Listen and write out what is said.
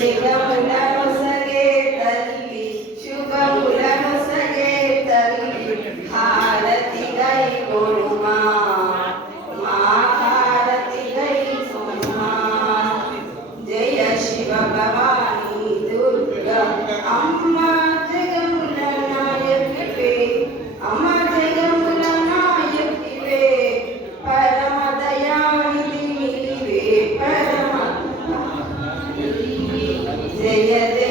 జగములను సగే తల్లి శుభములను సగే తల్లి హారతి గై కొనుమా మా హారతి గై కొనుమా జయ శివ భవాని దుర్గా అమ్మ జగముల నాయకివే అమ్మ జగముల నాయకివే పరమ దయానిధి నీవే పరమ జయ జయ